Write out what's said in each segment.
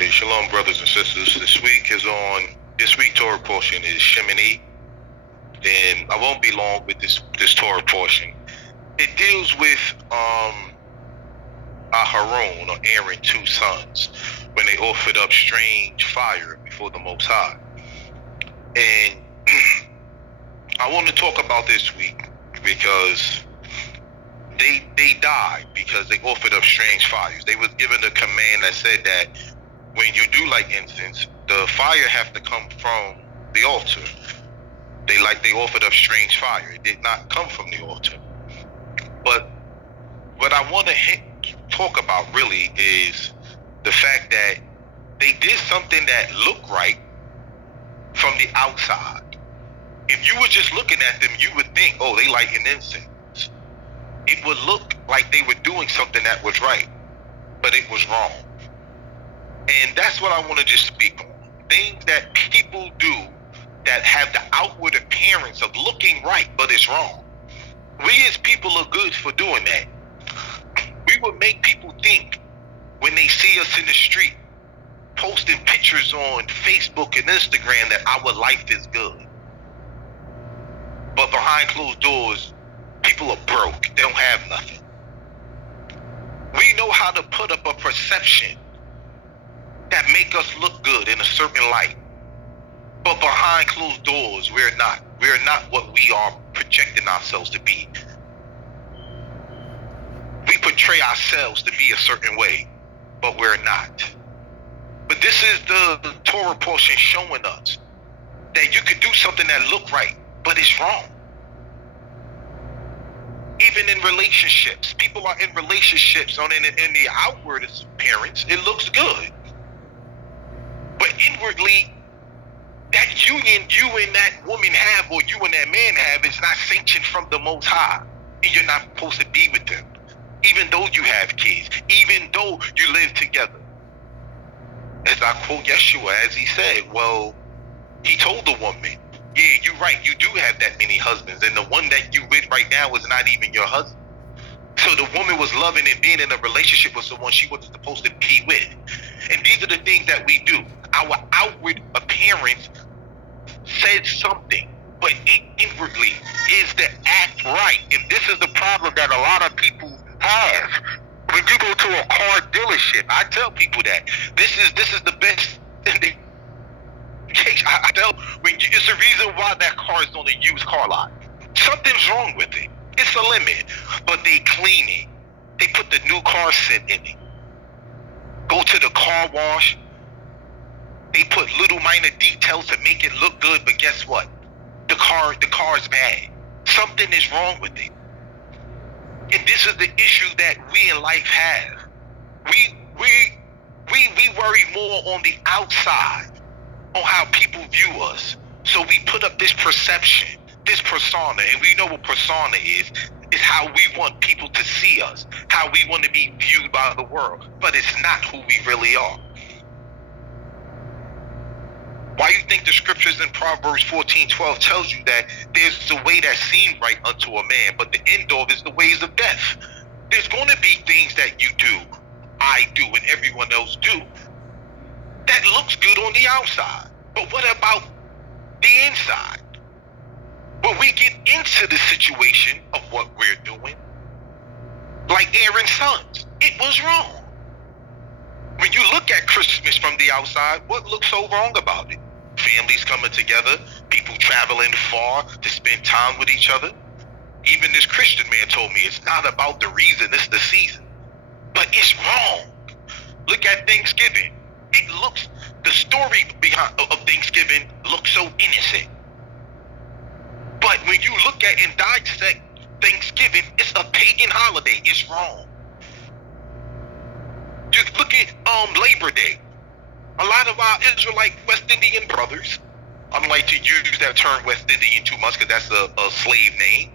Hey, shalom, brothers and sisters. This week Torah portion is Shemini, and I won't be long with this Torah portion. It deals with Aharon or Aaron, two sons, when they offered up strange fire before the Most High. And I want to talk about this week because they died because they offered up strange fires. They was given a command that said that when you do like incense, the fire have to come from the altar. They offered up strange fire. It did not come from the altar. But what I want to talk about really is the fact that they did something that looked right from the outside. If you were just looking at them, you would think, oh, they lighting incense. It would look like they were doing something that was right, but it was wrong. And that's what I want to just speak on. Things that people do that have the outward appearance of looking right, but it's wrong. We as people are good for doing that. We would make people think when they see us in the street, posting pictures on Facebook and Instagram that our life is good. But behind closed doors, people are broke. They don't have nothing. We know how to put up a perception that make us look good in a certain light. But behind closed doors, we're not. We're not what we are projecting ourselves to be. We portray ourselves to be a certain way, but we're not. But this is the Torah portion showing us that you could do something that look right, but it's wrong. Even in relationships, people are in relationships in the outward appearance, it looks good. But inwardly, that union you and that woman have, or you and that man have, is not sanctioned from the Most High. And you're not supposed to be with them, even though you have kids, even though you live together. As I quote Yeshua, as he said, well, he told the woman, yeah, you're right, you do have that many husbands, and the one that you with right now is not even your husband. So the woman was loving and being in a relationship with someone she wasn't supposed to be with. And these are the things that we do. Our outward appearance says something, but inwardly is the act right. And this is the problem that a lot of people have. When you go to a car dealership, I tell people that this is the best in the case. I tell it's the reason why that car is on a used car lot. Something's wrong with it. It's a limit, but they clean it. They put the new car scent in it. Go to the car wash. They put little minor details to make it look good, but guess what? The car's bad. Something is wrong with it. And this is the issue that we in life have. We worry more on the outside, on how people view us. So we put up this perception, this persona, and we know what persona is how we want people to see us, how we want to be viewed by the world, but it's not who we really are. Why you think the scriptures in Proverbs 14:12 tells you that there's a way that seems right unto a man, but the end of is the ways of death? There's going to be things that you do, I do, and everyone else do, that looks good on the outside. But what about the inside? When we get into the situation of what we're doing, like Aaron's sons, it was wrong. When you look at Christmas from the outside, what looks so wrong about it? Families coming together, people traveling far to spend time with each other. Even this Christian man told me it's not about the reason, it's the season. But it's wrong. Look at Thanksgiving. The story of Thanksgiving looks so innocent. But when you look at and dissect Thanksgiving, it's a pagan holiday. It's wrong. Just look at Labor Day. A lot of our Israelite West Indian brothers, I don't like to use that term West Indian too much because that's a slave name,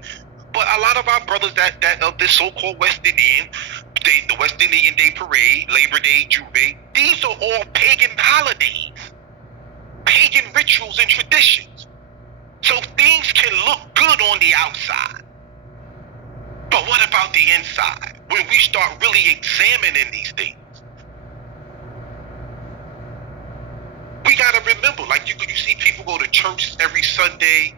but a lot of our brothers that of this so-called West Indian, the West Indian Day Parade, Labor Day, Jubilee, these are all pagan holidays, pagan rituals and traditions. So things can look good on the outside, but what about the inside? When we start really examining these things, remember, like you see people go to church every Sunday.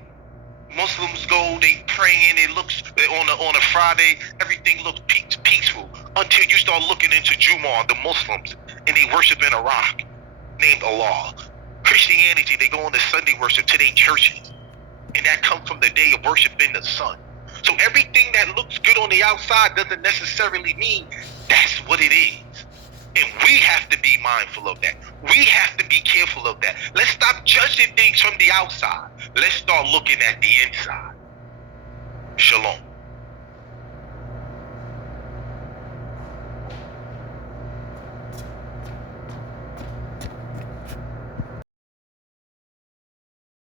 Muslims go, they praying. It looks on a Friday, everything looks peaceful until you start looking into Jumu'ah, the Muslims, and they worship in a rock named Allah. Christianity, they go on the Sunday worship to their churches, and that comes from the day of worshiping the sun. So everything that looks good on the outside doesn't necessarily mean that's what it is. And we have to be mindful of that. We have to be careful of that. Let's stop judging things from the outside. Let's start looking at the inside. Shalom.